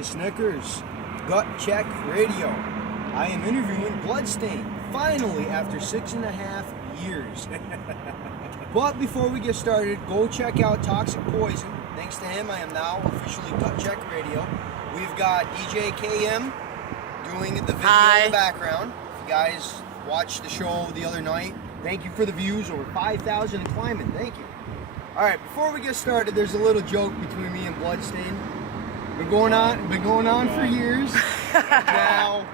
DJ Snickers, Gut Check Radio. I am interviewing BludStaind, finally, after 6.5 years. But before we get started, go check out Toxic Poison. Thanks to him, I am now officially Gut Check Radio. We've got DJ KM doing the video in the background. If you guys watched the show the other night, thank you for the views, over 5,000 and climbing, thank you. Alright, before we get started, there's a little joke between me and BludStaind. Been going on for years. Now,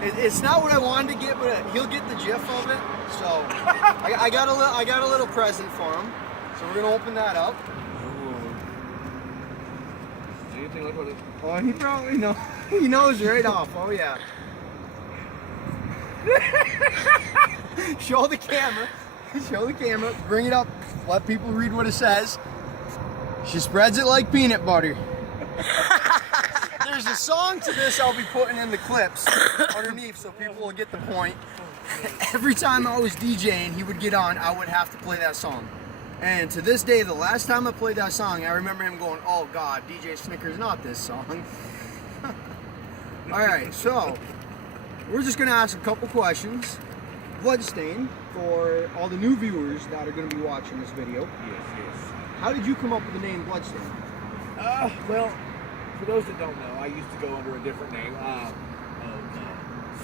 it's not what I wanted to get, but he'll get the gif of it. So I got a little present for him. So we're gonna open that up. Anything like what it? Oh, he probably knows. He knows right off. Oh yeah. Show the camera. Show the camera. Bring it up. Let people read what it says. She spreads it like peanut butter. There's a song to this I'll be putting in the clips underneath so people will get the point. Every time I was DJing, he would get on, I would have to play that song. And to this day, the last time I played that song, I remember him going, oh God, DJ Snickers, not this song. Alright, so, we're just going to ask a couple questions. BludStaind, for all the new viewers that are going to be watching this video. Yes. How did you come up with the name BludStaind? Well, for those that don't know, I used to go under a different name,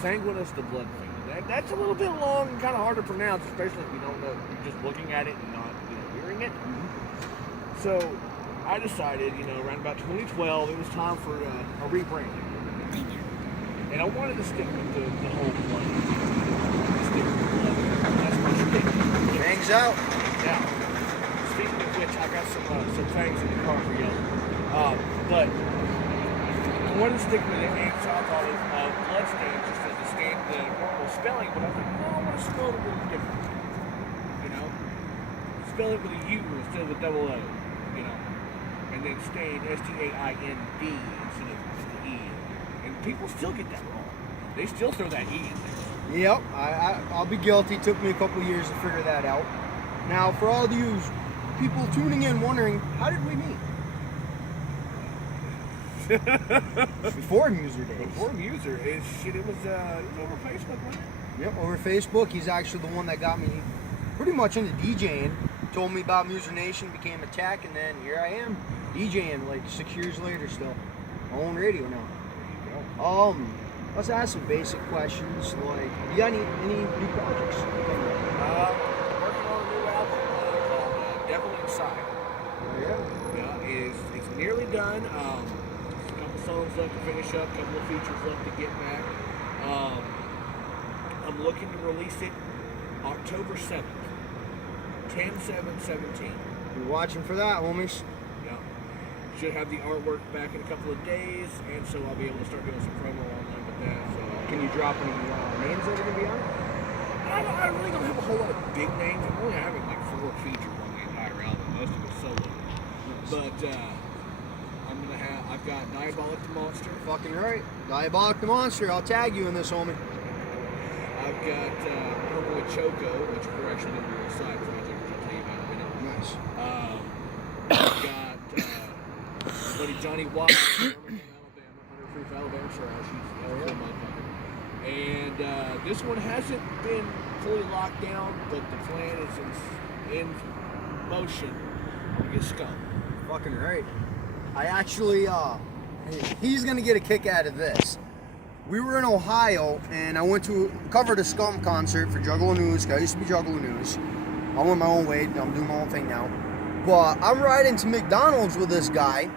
Sanguinus the Blood Fiend. That's a little bit long and kind of hard to pronounce, especially if you don't know, you're just looking at it and not, hearing it. Mm-hmm. So, I decided, around about 2012, it was time for a rebranding. And I wanted to stick with the whole blood. Stick with the blood. That's my stick. Bangs out. Now, speaking of which, I got some things in the car for you. But I wanted to stick with it, and so I called it BludStaind, just as the normal spelling. But I was like, no, I want to spell it a little different. Spell it with a U instead of a double O. And then Stained, S-T-A-I-N-D instead of the E. And people still get that wrong. They still throw that E in there. Yep, I'll be guilty. It took me a couple years to figure that out. Now, for all of you people tuning in wondering, how did we meet? Before Muser days. Before Muser, it was over Facebook, wasn't it? Yep, over Facebook. He's actually the one that got me pretty much into DJing. Told me about Muser Nation, became a tech, and then here I am, DJing like 6 years later still. I own radio now. There you go. Let's ask some basic questions like, you got any new projects? Working on a new album called Devil Inside. Oh yeah? It's nearly done. A couple songs left to finish up, a couple of features left to get back. I'm looking to release it October 7th. 10/7/17. You're watching for that, homies. Yeah. Should have the artwork back in a couple of days, and so I'll be able to start doing some promo online with that. So, can you drop any names that are going to be on it? I really don't have a whole lot of big names. I'm only having like 4 features on the entire album. Most of it's solo. Nice. But I've got Diabolic the Monster. Fucking right. Diabolic the Monster. I'll tag you in this, homie. I've got Homeboy Choco, which we're actually going to do a side project. Nice. I've got buddy Johnny Watt from Alabama, 100 Proof Alabama Trash. He's a cool motherfucker. And this one hasn't been fully locked down, but the plan is in motion. I'm gonna get skunked. Fucking right. I actually, he's gonna get a kick out of this. We were in Ohio, and I covered a Scum concert for Juggalo News. I used to be Juggalo News. I went my own way. I'm doing my own thing now. But I'm riding to McDonald's with this guy,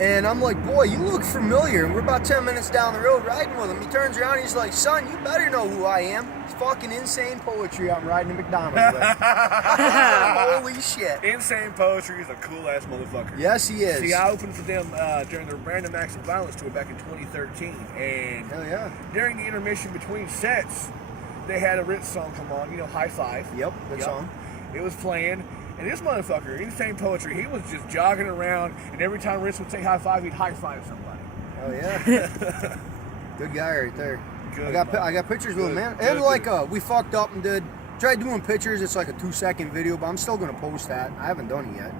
and I'm like, boy, you look familiar. And we're about 10 minutes down the road riding with him. He turns around, he's like, son, you better know who I am. It's fucking Insane Poetry I'm riding to McDonald's with. Holy shit. Insane Poetry is a cool-ass motherfucker. Yes, he is. See, I opened for them during their Random Acts of Violence tour back in 2013. And hell yeah. During the intermission between sets, they had a Ritz song come on, High Five. Yep, good song. It was playing, and this motherfucker, Insane Poetry, he was just jogging around, and every time Ritz would say high five, he'd high five somebody. Oh yeah. Good guy right there. Good. I got pictures with him, man. And we fucked up and tried doing pictures. It's like a 2-second video, but I'm still gonna post that. I haven't done it yet.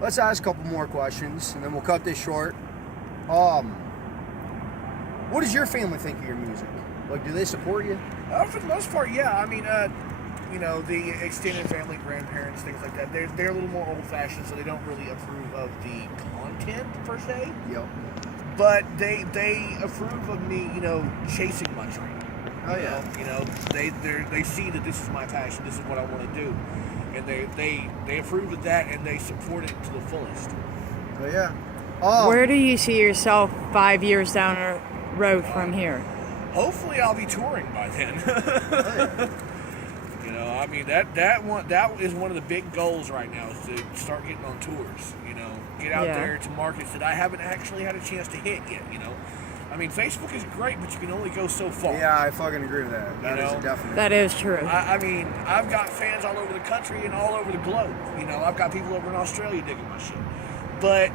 let's ask a couple more questions, and then we'll cut this short. What does your family think of your music? Like, do they support you? For the most part, yeah. I mean, you know, the extended family, grandparents, things like that, they're a little more old-fashioned, so they don't really approve of the content, per se. Yep. But they approve of me, you know, chasing my dream. Oh, yeah. You know, they see that this is my passion, this is what I want to do. And they approve of that, and they support it to the fullest. Oh, yeah. Where do you see yourself 5 years down the road from here? Hopefully, I'll be touring by then. Oh, yeah. You know, I mean that is one of the big goals right now is to start getting on tours. You know, get out there to markets that I haven't actually had a chance to hit yet. You know, I mean Facebook is great, but you can only go so far. Yeah, I fucking agree with that. That is definitely. That is true. I mean, I've got fans all over the country and all over the globe. You know, I've got people over in Australia digging my shit, but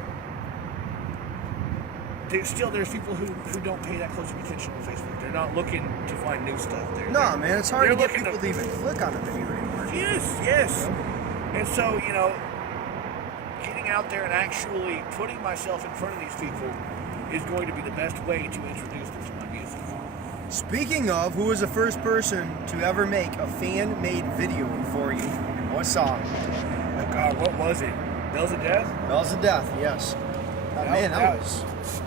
there's people who don't pay that close of attention on Facebook. They're not looking to find new stuff. No, man, it's hard to get people to even click on a video anymore. Yes. And so, you know, getting out there and actually putting myself in front of these people is going to be the best way to introduce them to my music. Speaking of, who was the first person to ever make a fan-made video for you? And what song? Oh, God, what was it? Bells of Death? Bells of Death, yes.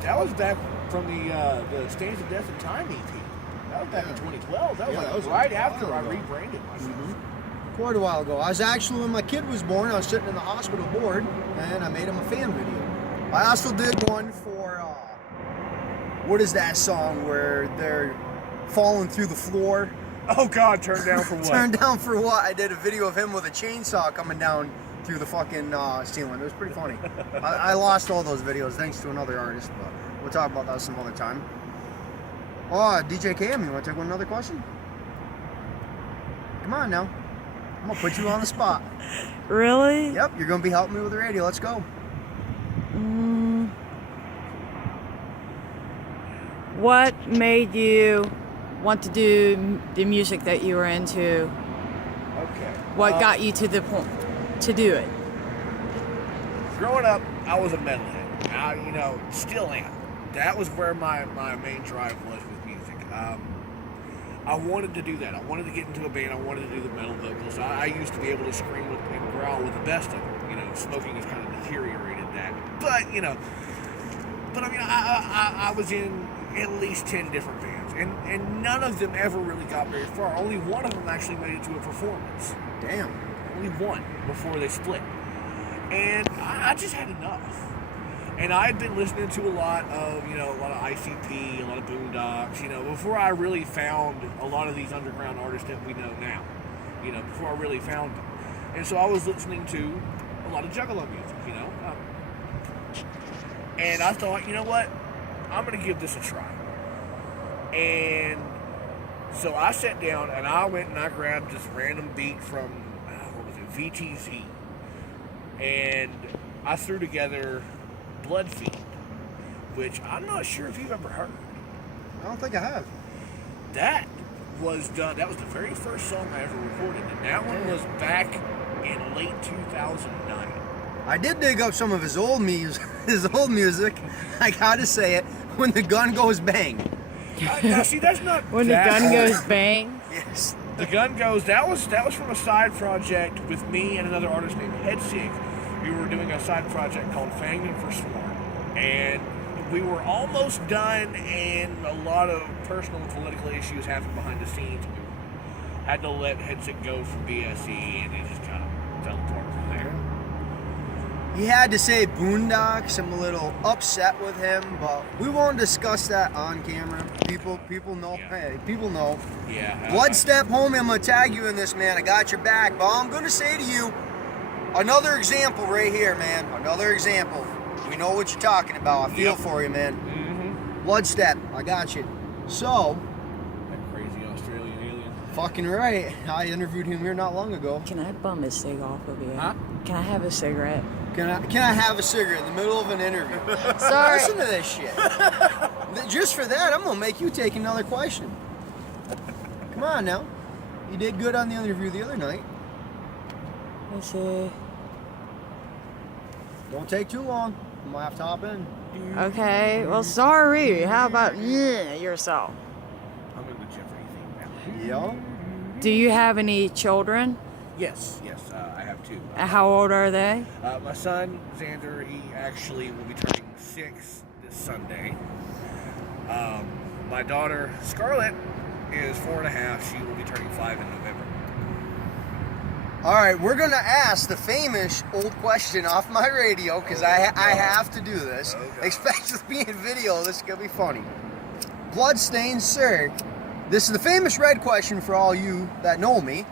That was back from the Stains of Death and Time EP. That was back in 2012. That was right after I rebranded myself. Quite a while ago. I was actually, when my kid was born, I was sitting in the hospital board, and I made him a fan video. I also did one for, what is that song where they're falling through the floor? Oh God, Turned Down for What? Turned Down for What? I did a video of him with a chainsaw coming down through the fucking ceiling. It was pretty funny. I lost all those videos thanks to another artist, but we'll talk about that some other time. Oh, DJ Cam, you want to take another question? Come on now. I'm going to put you on the spot. Really? Yep, you're going to be helping me with the radio. Let's go. What made you want to do the music that you were into? Okay. What got you to the point to do it? Growing up, I was a metalhead. You know, still am. That was where my main drive was with music. I wanted to do that. I wanted to get into a band. I wanted to do the metal vocals. I used to be able to scream and growl with the best of them. You know, smoking has kind of deteriorated that. But, you know, I mean, I was in at least 10 different bands. And none of them ever really got very far. Only one of them actually made it to a performance. Damn. Only one before they split. And I just had enough. And I had been listening to a lot of ICP, a lot of Boondocks, you know, before I really found a lot of these underground artists that we know now, you know, before I really found them. And so I was listening to a lot of Juggalo music, you know. And I thought, you know what, I'm going to give this a try. And so I sat down and I went and I grabbed this random beat from, VTZ. And I threw together BludStaind, which I'm not sure if you've ever heard. I don't think I have. That was done. That was the very first song I ever recorded, and that one was back in late 2009. I did dig up some of his old music. I gotta say it. When the gun goes bang. Now see, that's not when that the gun old. goes bang. Yes. The gun goes. That was from a side project with me and another artist named Headsig. We were doing a side project called Fanged and Forsworn, and we were almost done, and a lot of personal and political issues happened behind the scenes. We had to let Headsig go from BSE, and it just kind of fell apart from there. He had to say Boondocks. I'm a little upset with him, but we won't discuss that on camera. People know. Yeah. Hey, people know. Yeah. Bloodstep, homie, I'm gonna tag you in this, man. I got your back. But all I'm gonna say to you, another example right here, man. Another example. We know what you're talking about. I feel for you, man. Mm-hmm. Bloodstep, I got you. So, That crazy Australian alien. fucking right. I interviewed him here not long ago. Can I bum a cig off of you? Huh? Can I have a cigarette? Can I have a cigarette in the middle of an interview? Sorry. Listen to this shit. Just for that, I'm gonna make you take another question. Come on now. You did good on the interview the other night. Let's see. Don't take too long. I'm gonna have to hop in. Okay, well, sorry. How about yourself? I'm in the Jeopardy theme now. Yeah. Do you have any children? Yes, I have two. How old are they? My son, Xander, he actually will be turning 6 this Sunday. My daughter, Scarlett, is 4.5. She will be turning 5 in November. All right, we're gonna ask the famous old question off my radio because I have to do this. Okay. Especially being video, this is gonna be funny. BludStaind, sir. This is the famous red question for all you that know me.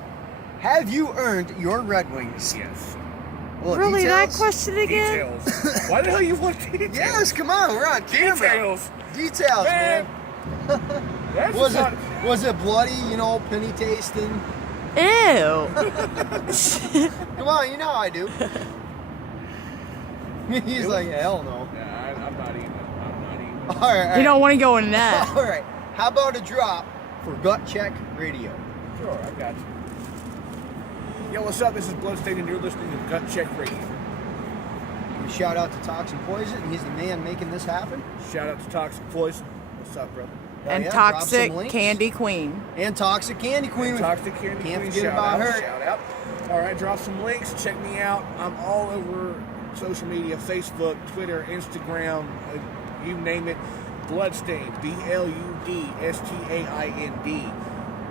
Have you earned your Red Wings? Yes. Well, Really, that details? question again? Details. Why the hell you want details? Yes, come on, we're on camera. Details. Details, man. That's Was not... it bloody? You know, penny tasting. Ew. Come on, you know how I do. He's like, hell no. Yeah, I'm not even. All right. You don't want to go in that. All right. How about a drop for Gut Check Radio? Sure, I got you. Yo, what's up? This is BludStaind, and you're listening to Gut Check Radio. Give a shout out to Toxic Poison. He's the man making this happen. Shout out to Toxic Poison. What's up, brother? And Yeah, drop Toxic some links. Candy Queen. And Toxic Candy Queen. And Toxic Candy Can't Queen. forget Shout about out, her. Shout out. All right, drop some links. Check me out. I'm all over social media: Facebook, Twitter, Instagram. You name it. BludStaind. BludStaind.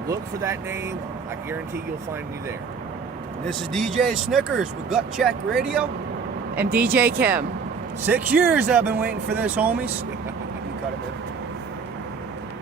Look for that name. I guarantee you'll find me there. This is DJ Snickers with Gut Check Radio. And DJ Kim. 6 years I've been waiting for this, homies. You cut it, baby.